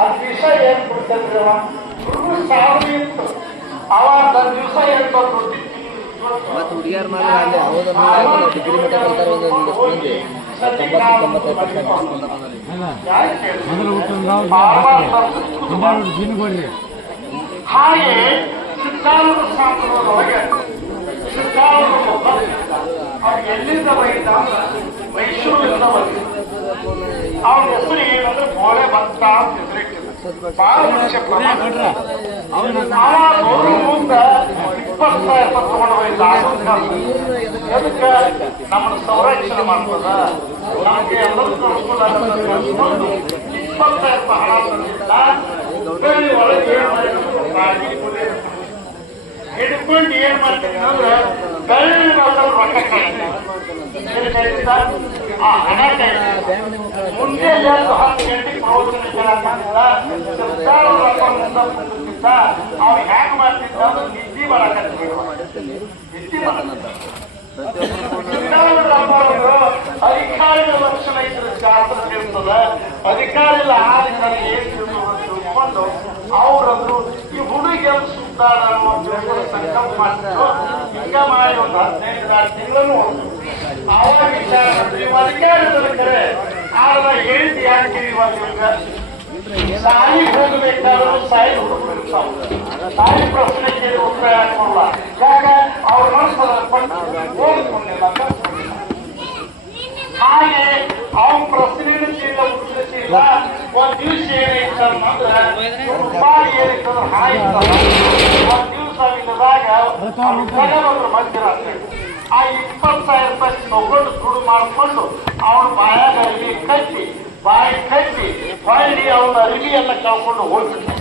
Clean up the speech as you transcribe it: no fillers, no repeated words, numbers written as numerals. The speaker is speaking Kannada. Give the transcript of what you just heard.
ಅದು ದಿವಸ ಏನ್ ಕೊಡ್ತಂದ್ರೆ ಅವ ದುಡ್ಡು ಸಾವಿರ ಇತ್ತು ಅವ ದಿವಸ ಏನ್ ಬಂದು ಮತ್ತು ಹುಡುಗಿಯರ ಮೇಲೆ ಡಿಗ್ರಿ ಮಟ್ಟ ಕಲ್ತಾರೆ ಒಂದೊಂದು ಮಂದಿ 90-90% ಹಾಗೆ ಸಿದ್ಧಾರೂಢ ಶಾಸ್ತ್ರದೊಳಗೆ ಸಿದ್ಧಾರೂಢ ಅವ್ರು ಎಲ್ಲಿಂದ ಬೈತ ಮೈಸೂರಿಂದ ಬಂದ ಅವ್ರ ಹೆಸರು ಏನಂದ್ರೆ ಬೋಳೆ ಭತ್ತ ಅಂತ ಹೆಸರಿಟ್ಟಿದ್ರು ಬಹಳ ಮನುಷ್ಯ ಮುಂದ 20,000 ತಗೊಂಡು ಹೋಯ್ತ ಅದಕ್ಕೆ ನಮ್ಮನ್ನು ಸಂರಕ್ಷಣೆ ಮಾಡ್ತದ ನಮ್ಗೆ ಎಲ್ಲರೂ ಕಳ್ಸ್ಕೊಂಡು 20,000 ಹಣ ತಂದಿಲ್ಲ ಒಳಗೆ ಹಿಡ್ಕೊಂಡು ಏನ್ ಮಾಡ್ತೀನಿ ಅಂದ್ರೆ ಬೆಳ್ಳಿ ರೊಕ್ಕ ಮುಂದೆ 10 ಗಂಟೆಗೆ ಪ್ರವಚನ ಅವ್ ಹ್ಯಾಂಗ್ ಮಾಡ್ತಿದ್ದ ಅಂದ್ರೆ ನಿದ್ದೆ ಬರಕತ್ತಿದ್ರು ಅಧಿಕಾರಿಗಳ ಲಕ್ಷಣ ಇದ್ರೆ ಶಾಸ್ತ್ರ ಇರ್ತದ ಅಧಿಕಾರಿಗಳ ಆದಿಕಾರಿ ಏನ್ ತಿಳ್ಕೊಂಡು ಅವ್ರಂದ್ರು ಈ ಹುಡುಗಿಯರು ಸುತ್ತಾರ ಸಂಕಲ್ಪ ಮಾಡ್ತಿದ್ರು ಹಿಂಗ ಮಾಡಿ ಒಂದು 15 ತಿಂಗಳನ್ನು ಅವಾಗ ವಿಚಾರ ನೀವು ಅಧಿಕಾರಿಗಳು ಕರೆ ಆಗ ಹೇಳ್ತಿ ಯಾಕೆ ಇವಾಗ ಸಾಲಿಗೆ ಹೋಗಬೇಕಾದ್ರೂ ಸಾಯಿ ಹುಡುಗಿರ್ತಾವ ಸಾಲಿ ಪ್ರಶ್ನೆ ಕೇಳಿ ಉತ್ತರ ಹಾಕೋಲ್ಲ ಯಾಕೆ ಅವ್ರ ಮನಸ್ಸು ಓದ್ಕೊಂಡಿಲ್ಲ ಹಾಗೆ ಅವ್ನ ಪ್ರಶ್ನೆಯನ್ನು ಕೇಳ ಉತ್ತರಿಸಿಲ್ಲ ಒಂದ್ ದಿವ್ಸ ಏನಾಯ್ತಂದ್ರೆ ಏನಾಯ್ತಂದ್ರೆ ಹಾಯ್ತಲ್ಲ ಒಂದ್ ದಿವ್ಸ ಇಲ್ಲದಾಗ ಮಧ್ಯರಾತ್ರಿ ಆ 20,000 ರೂಪಾಯಿ ತಗೊಂಡು ದುಡ್ಡು ಮಾಡಿಕೊಂಡು ಅವನ ಬಾಯಾಗ ಅರಿವಿ ಕಟ್ಟಿ ಬಾಯಿ ಕಟ್ಟಿ ಹೊಳ್ಳಿ ಅವನ ಅರಿವಿಯನ್ನ ಕಳ್ಕೊಂಡು ಹೋಗ್ಬಿಟ್ಟು